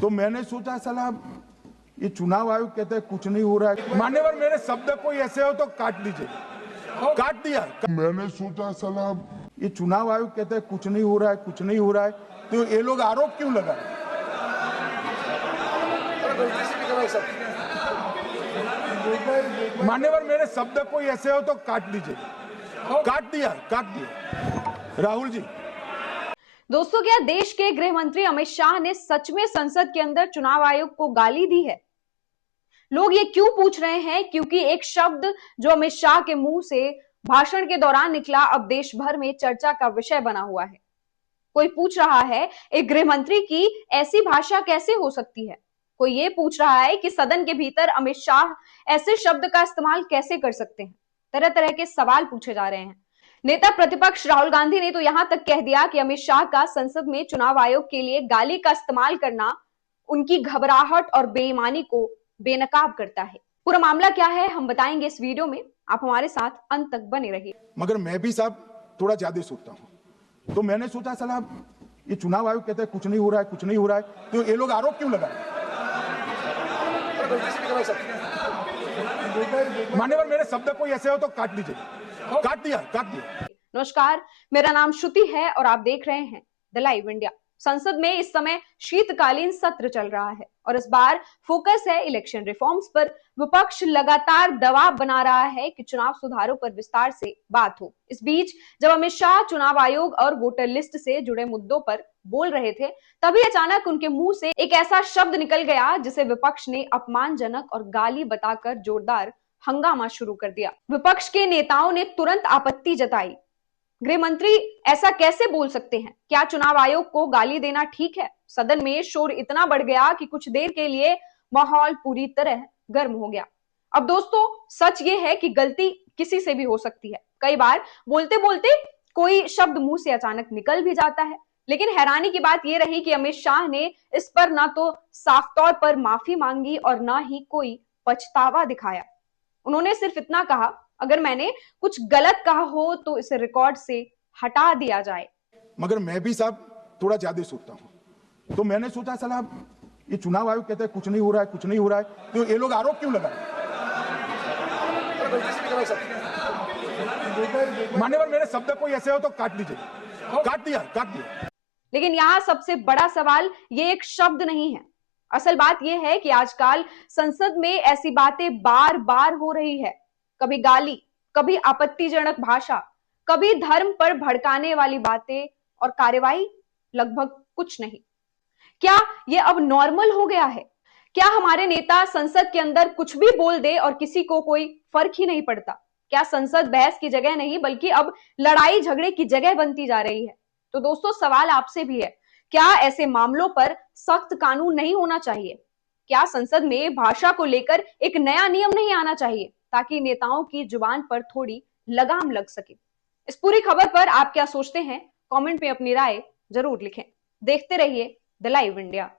तो मैंने सोचा साला ये चुनाव आयोग कहते हैं कुछ नहीं हो रहा है, मान्यवर मेरे शब्द कोई ऐसे हो तो काट दीजिए, काट दिया। मैंने सोचा साला ये चुनाव आयोग कहते हैं कुछ नहीं हो रहा है, कुछ नहीं हो रहा है, तो ये लोग आरोप क्यों लगाए? मान्यवर मेरे शब्द कोई ऐसे हो तो काट दीजिए, काट दिया, काट दिया। राहुल जी, दोस्तों, क्या देश के गृह मंत्री अमित शाह ने सच में संसद के अंदर चुनाव आयोग को गाली दी है? लोग ये क्यों पूछ रहे हैं? क्योंकि एक शब्द जो अमित शाह के मुंह से भाषण के दौरान निकला अब देश भर में चर्चा का विषय बना हुआ है। कोई पूछ रहा है एक गृह मंत्री की ऐसी भाषा कैसे हो सकती है? कोई ये पूछ रहा है कि सदन के भीतर अमित शाह ऐसे शब्द का इस्तेमाल कैसे कर सकते हैं? तरह तरह के सवाल पूछे जा रहे हैं। नेता प्रतिपक्ष राहुल गांधी ने तो यहां तक कह दिया कि अमित शाह का संसद में चुनाव आयोग के लिए गाली का इस्तेमाल करना उनकी घबराहट और बेईमानी को बेनकाब करता है। पूरा मामला क्या है हम बताएंगे इस वीडियो में, आप हमारे साथ अंत तक बने रहिए। मगर मैं भी साहब थोड़ा ज्यादा सोचता हूँ, तो मैंने सोचा साला ये चुनाव आयोग कहते हैं कुछ नहीं हो रहा है, कुछ नहीं हो रहा है, तो ये लोग आरोप क्यों लगाए? मान्यवर मेरे शब्द कोई ऐसे हो तो काट दीजिए, काट दिया, काट दिया। नमस्कार, मेरा नाम श्रुति है और आप देख रहे हैं द लाइव इंडिया। संसद में इस समय शीतकालीन सत्र चल रहा है और इस बार फोकस है इलेक्शन रिफॉर्म्स पर। विपक्ष लगातार दबाव बना रहा है कि चुनाव सुधारों पर विस्तार से बात हो। इस बीच जब अमित शाह चुनाव आयोग और वोटर लिस्ट से जुड़े मुद्दों पर बोल रहे थे, तभी अचानक उनके मुंह से एक ऐसा शब्द निकल गया जिसे विपक्ष ने अपमानजनक और गाली बताकर जोरदार हंगामा शुरू कर दिया। विपक्ष के नेताओं ने तुरंत आपत्ति जताई। गृह मंत्री ऐसा कैसे बोल सकते हैं? क्या चुनाव आयोग को गाली देना ठीक है? सदन में शोर इतना बढ़ गया कि कुछ देर के लिए माहौल पूरी तरह गर्म हो गया। अब दोस्तों, सच ये है कि गलती किसी से भी हो सकती है। कई बार बोलते बोलते कोई शब्द मुंह से अचानक निकल भी जाता है, लेकिन हैरानी की बात यह रही कि अमित शाह ने इस पर ना तो साफ तौर पर माफी मांगी और ना ही कोई पछतावा दिखाया। उन्होंने सिर्फ इतना कहा, अगर मैंने कुछ गलत कहा हो तो इसे रिकॉर्ड से हटा दिया जाए। मगर मैं भी साहब थोड़ा ज्यादा सोचता हूँ, तो मैंने सोचा साला ये चुनाव आयोग कहते हैं कुछ नहीं हो रहा है, कुछ नहीं हो रहा है, तो ये लोग आरोप क्यों लगाए? मान्यवर मेरे शब्द कोई ऐसे हो तो काट दीजिए, काट दिया, काट दिया। लेकिन यहाँ सबसे बड़ा सवाल ये एक शब्द नहीं है। असल बात यह है कि आजकल संसद में ऐसी बातें बार बार हो रही है। कभी गाली, कभी आपत्तिजनक भाषा, कभी धर्म पर भड़काने वाली बातें और कार्यवाही लगभग कुछ नहीं। क्या यह अब नॉर्मल हो गया है? क्या हमारे नेता संसद के अंदर कुछ भी बोल दे और किसी को कोई फर्क ही नहीं पड़ता? क्या संसद बहस की जगह नहीं बल्कि अब लड़ाई झगड़े की जगह बनती जा रही है? तो दोस्तों, सवाल आपसे भी है, क्या ऐसे मामलों पर सख्त कानून नहीं होना चाहिए? क्या संसद में भाषा को लेकर एक नया नियम नहीं आना चाहिए ताकि नेताओं की जुबान पर थोड़ी लगाम लग सके? इस पूरी खबर पर आप क्या सोचते हैं? कमेंट में अपनी राय जरूर लिखें। देखते रहिए द लाइव इंडिया।